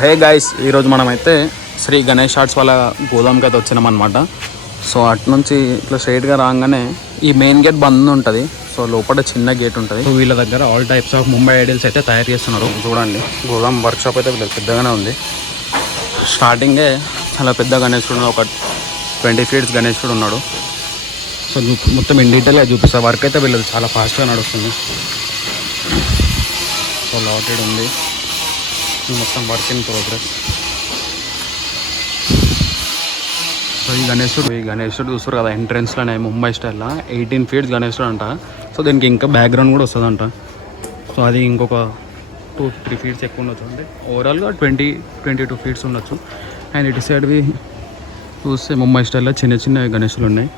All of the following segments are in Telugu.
హే గైస్, ఈరోజు మనమైతే శ్రీ గణేష్ ఆర్ట్స్ వాళ్ళ గోదాంకి అయితే వచ్చినామన్నమాట. సో అటు నుంచి ఇట్లా స్ట్రైట్గా రాగానే ఈ మెయిన్ గేట్ బంద్ ఉంటుంది. సో లోపల చిన్న గేట్ ఉంటుంది. సో వీళ్ళ దగ్గర all types of Mumbai ideals అయితే తయారు చేస్తున్నారు. చూడండి, గోదాం వర్క్షాప్ అయితే వీళ్ళకి పెద్దగానే ఉంది. స్టార్టింగే చాలా పెద్ద గణేశుడు, ఒక 20 feet గణేశుడు ఉన్నాడు. సో మొత్తం ఇన్ డీటెయిల్గా చూపిస్తారు. వర్క్ అయితే వీళ్ళది చాలా ఫాస్ట్గా నడుస్తుంది. సో లాటెడ్ ఉంది, మొత్తం వర్క్ ఇన్ ప్రోగ్రెస్. సో ఈ గణేశుడు చూస్తారు కదా ఎంట్రెన్స్లోనే, ముంబై స్టైల్లో 18 feet గణేశుడు అంట. సో దీనికి ఇంకా బ్యాక్గ్రౌండ్ కూడా వస్తుందంట. సో అది ఇంకొక 2-3 feet ఎక్కువ ఉండొచ్చు, అంటే ఓవరాల్గా 20-22 feet ఉండొచ్చు. అండ్ ఇటు సైడ్వి చూస్తే ముంబై స్టైల్లో చిన్న చిన్న గణేశులు ఉన్నాయి,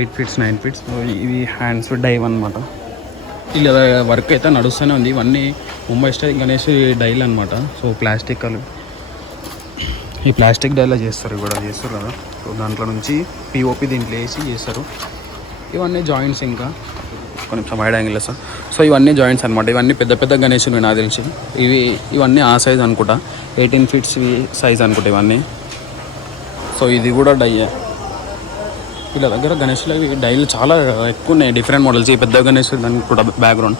8 feet 9 feet. సో ఇవి హ్యాండ్స్ డైవ్ అనమాట. ఇలా వర్క్ అయితే నడుస్తూనే ఉంది. ఇవన్నీ ముంబై స్టైల్ గణేష్ డైల్ అనమాట. సో ప్లాస్టిక్ ఈ ప్లాస్టిక్ డైల్లో చేస్తారు కూడా చేస్తారు కదా. సో దాంట్లో నుంచి పిఓపి దీంట్లో వేసి చేస్తారు. ఇవన్నీ జాయింట్స్, ఇంకా కొంచెం వైడ్ యాంగిల్ సార్. సో ఇవన్నీ జాయింట్స్ అనమాట. ఇవన్నీ పెద్ద పెద్ద గణేషులు నాకు తెలిసి. ఇవన్నీ ఆ సైజ్ అనుకుంటా, 18 feet సైజ్ అనుకుంటా ఇవన్నీ. సో ఇది కూడా డయ్యే. వీళ్ళ దగ్గర గణేష్లు అవి డైలు చాలా ఎక్కువ ఉన్నాయి, డిఫరెంట్ మోడల్స్. ఈ పెద్ద గణేష్ దానికి కూడా బ్యాక్గ్రౌండ్.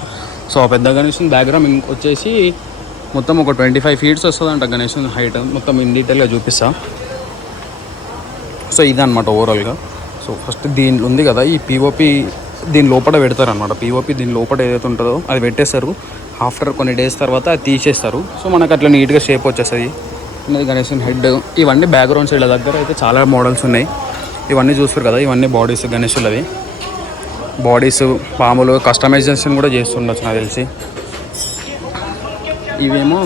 సో ఆ పెద్ద గణేష్ బ్యాక్గ్రౌండ్ వచ్చేసి మొత్తం ఒక 25 feet వస్తుందంట గణేష్ హైట్. మొత్తం ఇన్ డీటెయిల్గా చూపిస్తా. సో ఇదనమాట ఓవరాల్గా. సో ఫస్ట్ దీంట్లో ఉంది కదా ఈ పిఓపి, దీని లోపల పెడతారనమాట. పిఓపి దీని లోపల ఏదైతే ఉంటుందో అది పెట్టేస్తారు. ఆఫ్టర్ కొన్ని డేస్ తర్వాత అది తీసేస్తారు. సో మనకు అట్లా నీట్గా షేప్ వచ్చేస్తుంది. గణేష్ హెడ్, ఇవన్నీ బ్యాక్గ్రౌండ్స్. వీళ్ళ దగ్గర అయితే చాలా మోడల్స్ ఉన్నాయి. ఇవన్నీ చూస్తారు కదా, ఇవన్నీ బాడీస్ గణేశులవి. బాడీస్, పాములు కస్టమైజేషన్ కూడా చేస్తుండొచ్చు నాకు తెలిసి. ఇవేమో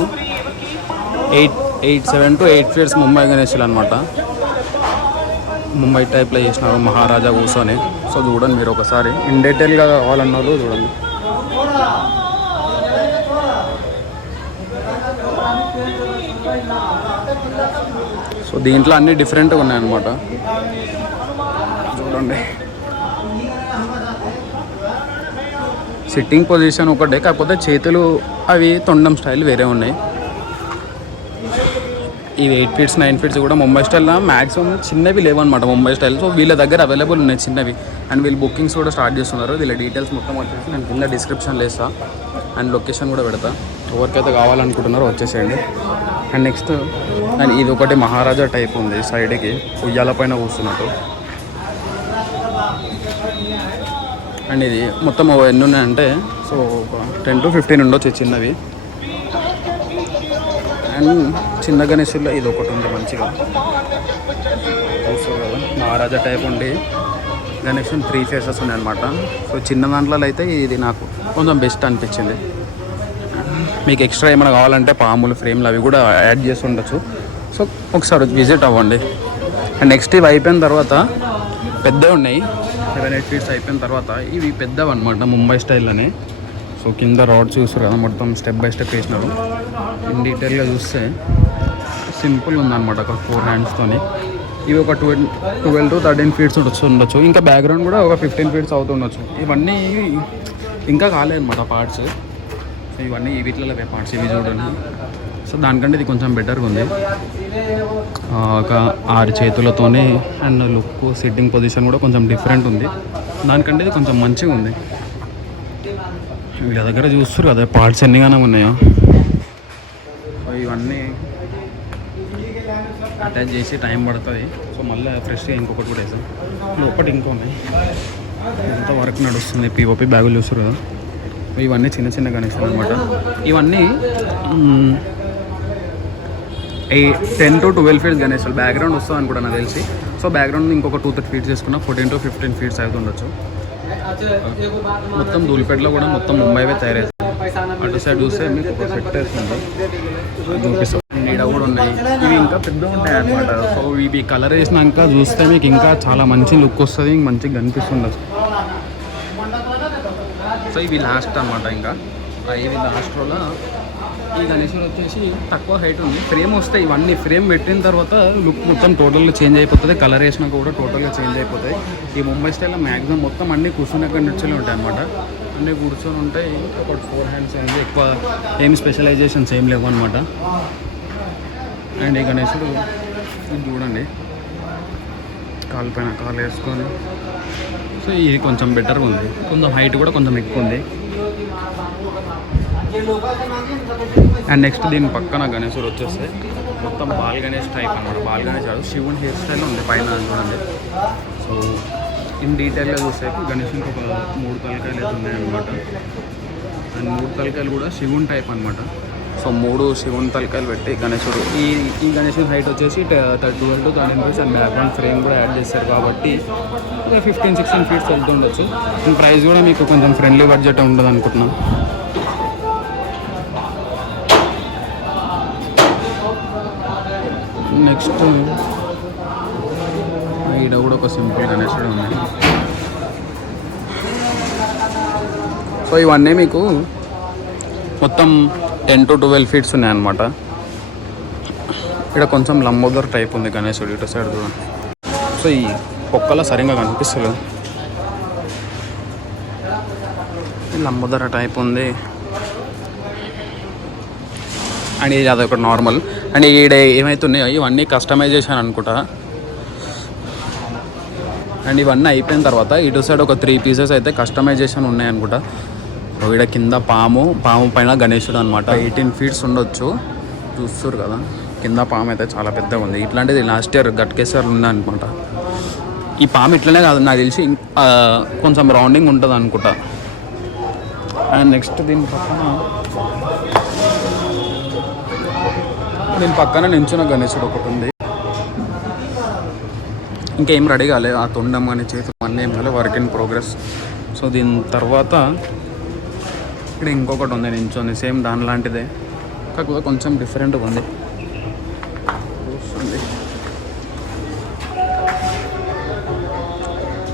7 to 8 feet ముంబై గణేశులు అనమాట. ముంబై టైప్లో చేసినారు, మహారాజా కూర్చొని. సో చూడండి మీరు ఒకసారి, ఇన్ డీటెయిల్గా కావాలన్నారు చూడండి. సో దీంట్లో అన్నీ డిఫరెంట్గా ఉన్నాయన్నమాట. చూడండి, సిట్టింగ్ పొజిషన్ ఒకటే, కాకపోతే చేతులు అవి తొండం స్టైల్ వేరే ఉన్నాయి. ఇవి 8 feet 9 feet కూడా ముంబై స్టైల్లో మ్యాక్సిమం చిన్నవి లేవన్నమాట ముంబై స్టైల్. సో వీళ్ళ దగ్గర అవైలబుల్ ఉన్నాయి చిన్నవి. అండ్ వీళ్ళు బుకింగ్స్ కూడా స్టార్ట్ చేస్తున్నారు. వీళ్ళ డీటెయిల్స్ మొత్తం వచ్చేసి నేను కింద డిస్క్రిప్షన్లో వేస్తా, అండ్ లొకేషన్ కూడా పెడతా. ఎవరికైతే కావాలనుకుంటున్నారో వచ్చేసేయండి. అండ్ నెక్స్ట్ అండ్ ఇది ఒకటి మహారాజా టైప్ ఉంది, సైడ్కి ఉయ్యాల పైన కూర్చున్నట్టు. అండ్ ఇది మొత్తం ఎన్ని ఉన్నాయంటే, సో ఒక 10 to 15 ఉండొచ్చు చిన్నవి. అండ్ చిన్న గణేశుల్లో ఇది ఒకటి ఉంది మంచిగా చూస్తారు కదా, మహారాజా టైప్ ఉండి గణేశుని 3 faces ఉన్నాయి అనమాట. సో చిన్న దాంట్లో అయితే ఇది నాకు కొంచెం బెస్ట్ అనిపించింది. మీకు ఎక్స్ట్రా ఏమైనా కావాలంటే పాములు, ఫ్రేమ్లు అవి కూడా యాడ్ చేసి ఉండొచ్చు. సో ఒకసారి విజిట్ అవ్వండి. అండ్ నెక్స్ట్ ఇవి అయిపోయిన తర్వాత పెద్దవి ఉన్నాయి, 7-8 feet అయిపోయిన తర్వాత ఇవి పెద్దవి అనమాట ముంబై స్టైల్లోనే. సో కింద రాడ్ చూస్తారు కదా, మొత్తం స్టెప్ బై స్టెప్ వేసినారు. ఇన్ డీటెయిల్గా చూస్తే సింపుల్ ఉందన్నమాట, ఒక 4 handsతోని. ఇవి ఒక 12 to 13 feet ఉండొచ్చు. ఇంకా బ్యాక్గ్రౌండ్ కూడా ఒక 15 feet అవుతుండొచ్చు. ఇవన్నీ ఇంకా కాలేదన్నమాట పార్ట్స్. సో ఇవన్నీ వీటిలో పార్ట్స్ ఇవి చూడండి. సో దానికంటే ఇది కొంచెం బెటర్గా ఉంది, ఒక 6 చేతులతోనే. అండ్ లుక్, సిట్టింగ్ పొజిషన్ కూడా కొంచెం డిఫరెంట్ ఉంది. దానికంటే ఇది కొంచెం మంచిగా ఉంది. వీళ్ళ దగ్గర చూస్తారు కదా పార్ట్స్ ఎన్నిగానే ఉన్నాయో. ఇవన్నీ అటాచ్ చేసి టైం పడుతుంది. సో మళ్ళీ ఫ్రెష్గా ఇంకొకటి కూడా వేసాం. లోపల ఇంకో ఉన్నాయి, ఎంత వర్క్ నడుస్తుంది. పిఓపి బ్యాగులు చూస్తారు కదా, ఇవన్నీ చిన్న చిన్న గణేశాలు అనమాట. ఇవన్నీ 10 to 12 feet గణేశాలు. బ్యాక్గ్రౌండ్ వస్తుంది అనుకుంటా నాకు తెలిసి. సో బ్యాక్గ్రౌండ్ ఇంకొక 2-3 feet చేసుకున్నా 14 to 15 feet అయితే ఉండొచ్చు. మొత్తం ధూళిపేటలో కూడా మొత్తం ముంబైవే తయారవుతుంది. అటు సైడ్ చూస్తే మీకు ఒక సెట్ వేస్తుంది చూపిస్తాం. నీడ కూడా ఉన్నాయి, ఇవి ఇంకా పెద్దగా ఉంటాయి అనమాట. సో ఇవి కలర్ వేసినాక చూస్తే మీకు ఇంకా చాలా మంచి లుక్ వస్తుంది, మంచిగా కనిపిస్తుండొచ్చు. సో ఇవి లాస్ట్ అనమాట. ఇంకా ఇవి లాస్ట్ వల్ల ఈ గణేశుడు వచ్చేసి తక్కువ హైట్ ఉంది. ఫ్రేమ్ వస్తాయి, ఇవన్నీ ఫ్రేమ్ పెట్టిన తర్వాత లుక్ మొత్తం టోటల్గా చేంజ్ అయిపోతుంది. కలర్ వేసినాక కూడా టోటల్గా చేంజ్ అయిపోతాయి. ఈ ముంబై స్టైల్లో మ్యాక్సిమం మొత్తం అన్నీ కూర్చునే కండిషన్లో ఉంటాయి అనమాట. అన్నీ కూర్చొని ఉంటాయి. ఒక 4 hands ఉంది, ఎక్కువ ఏం స్పెషలైజేషన్స్ ఏం లేవు అనమాట. అండ్ ఈ గణేశుడు ఇది చూడండి, కాలు పైన కాలు వేసుకొని. సో ఇది కొంచెం బెటర్గా ఉంది, కొంచెం హైట్ కూడా కొంచెం ఎక్కువ ఉంది. అండ్ నెక్స్ట్ దీని పక్కన గణేశుడు వచ్చేస్తే మొత్తం బాల్ గణేష్ టైప్ అనమాట. బాల్ గణేష్ కాదు, శివుని హెయిర్ స్టైల్ ఉంది పైన చూడండి. సో ఇన్ డీటెయిల్గా చూస్తే గణేశునికి ఒక 3 తలకాయలు అయితే ఉన్నాయన్నమాట. అండ్ 3 తలకాయలు కూడా శివుని టైప్ అనమాట. సో 3 శివుని తలకాయలు పెట్టి గణేశుడు, ఈ గణేశుని హైట్ వచ్చేసి 12 to 13 feet. And background frame కూడా యాడ్ చేస్తారు కాబట్టి 15-16 feet వెళ్తుండొచ్చు. అండ్ ప్రైస్ కూడా మీకు కొంచెం ఫ్రెండ్లీ బడ్జెట్ ఉండదు అనుకుంటున్నాను. నెక్స్ట్ ఈడ కూడా ఒక సింపుల్ గణేశుడు ఉంది. సో ఇవన్నీ మీకు మొత్తం 10 to 12 feet ఉన్నాయన్నమాట. ఇక్కడ కొంచెం లంబోదర్ టైప్ ఉంది గణేశుడు ఇటు సైడ్ చూడండి. సో ఈ పొక్కల సరిగ్గా కనిపిస్తలేదు, లంబోదర టైప్ ఉంది. అండ్ ఇది అదొక నార్మల్. అండ్ ఈడ ఏమవుతున్నాయో ఇవన్నీ కస్టమైజేషన్ అనుకుంటా. అండ్ ఇవన్నీ అయిపోయిన తర్వాత ఇటు సైడ్ ఒక 3 pieces అయితే కస్టమైజేషన్ ఉన్నాయనుకుంటా. ఈడ కింద పాము పైన గణేశుడు అనమాట. 18 feet ఉండొచ్చు, చూస్తారు కదా. కింద పాము అయితే చాలా పెద్దగా ఉంది. ఇట్లాంటిది లాస్ట్ ఇయర్ గట్కేశ్వర్లో ఉందనుకుంటా. ఈ పాము ఇట్లనే కాదు, నాకు తెలిసి కొంచెం రౌండింగ్ ఉంటుంది అనుకుంటా. అండ్ నెక్స్ట్ దీని పక్కన నించున్న గణేశుడు ఒకటి ఉంది. ఇంకేం రెడీ కాలేదు, ఆ తొండం అనే చేతులు అన్నీ ఏం కాలేదు, వర్క్ ఇన్ ప్రోగ్రెస్. సో దీని తర్వాత ఇక్కడ ఇంకొకటి ఉంది నించుంది, సేమ్ దాని లాంటిదే, కాకపోతే కొంచెం డిఫరెంట్గా ఉంది.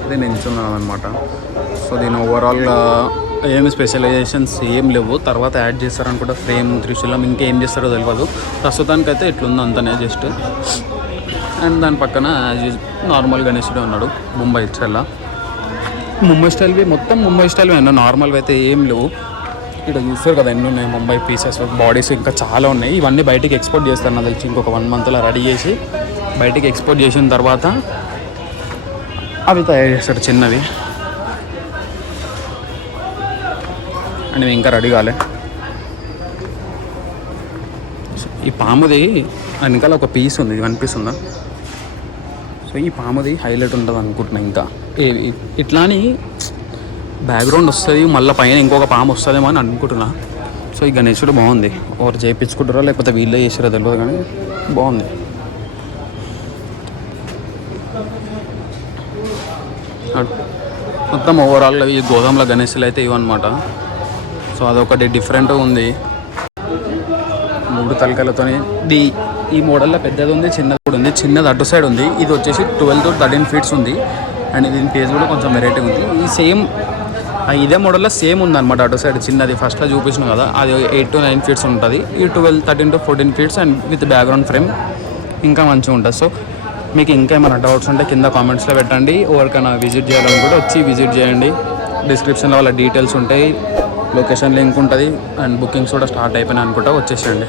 అది నించున్నాను అనమాట. సో దీని ఓవరాల్గా ఏమి స్పెషలైజేషన్స్ ఏం లేవు, తర్వాత యాడ్ చేస్తారనుకుంటా. ఫ్రేమ్, త్రిశూలం ఇంకేం చేస్తారో తెలియదు. ప్రస్తుతానికైతే ఇట్లుంది అంతనే జస్ట్. అండ్ దాని పక్కన నార్మల్ గణేశుడు ఉన్నాడు, ముంబై స్టైల్. ముంబై స్టైల్వి మొత్తం ముంబై స్టైల్వి అన్న, నార్మల్వి అయితే ఏం లేవు. ఇక్కడ చూస్తారు కదా ఎన్ని ఉన్నాయి ముంబై పీసెస్, బాడీస్ ఇంకా చాలా ఉన్నాయి. ఇవన్నీ బయటికి ఎక్స్పోర్ట్ చేస్తారు నాకు తెలిసి. ఇంకొక 1 monthలో రెడీ చేసి బయటికి ఎక్స్పోర్ట్ చేసిన తర్వాత అవి తయారు చేస్తారు చిన్నవి. అండ్ ఇవి ఇంకా రెడీ కాలే. ఈ పాముది వెనకాల ఒక పీస్ ఉంది, కనిపిస్తుందా? సో ఈ పాముది హైలైట్ ఉంటుంది అనుకుంటున్నా. ఇంకా ఇట్లా అని బ్యాక్గ్రౌండ్ వస్తుంది, మళ్ళీ పైన ఇంకొక పాము వస్తుందేమో అని అనుకుంటున్నా. సో ఈ గణేశుడు బాగుంది. ఎవరు చేయించుకుంటారో లేకపోతే వీళ్ళే చేసారో తెలియదు, కానీ బాగుంది. మొత్తం ఓవరాల్గా ఈ గోదాంల గణేశులు అయితే ఇవన్నమాట. సో అదొకటి డిఫరెంట్గా ఉంది, 3 తలకాయలతోని. ఈ మోడల్లో పెద్దది ఉంది, చిన్నది కూడా ఉంది. చిన్నది అటు సైడ్ ఉంది, ఇది వచ్చేసి 12 to 13 feet ఉంది. అండ్ దీని పేజ్ కూడా కొంచెం వెరైటీగా ఉంది. ఈ సేమ్ ఇదే మోడల్లో సేమ్ ఉందన్నమాట అటు సైడ్ చిన్నది, ఫస్ట్లో చూపించిన కదా, అది 8 to 9 feet ఉంటుంది. ఈ 13 to 14 feet and with background frame ఇంకా మంచిగా ఉంటుంది. సో మీకు ఇంకా ఏమైనా డౌట్స్ ఉంటే కింద కామెంట్స్లో పెట్టండి. ఎవరికైనా విజిట్ చేయాలని కూడా వచ్చి విజిట్ చేయండి. డిస్క్రిప్షన్లో వాళ్ళ డీటెయిల్స్ ఉంటాయి, లొకేషన్ లింక్ ఉంటుంది. అండ్ బుకింగ్స్ కూడా స్టార్ట్ అయిపోయినాయి అనుకుంటా, వచ్చేసేయండి.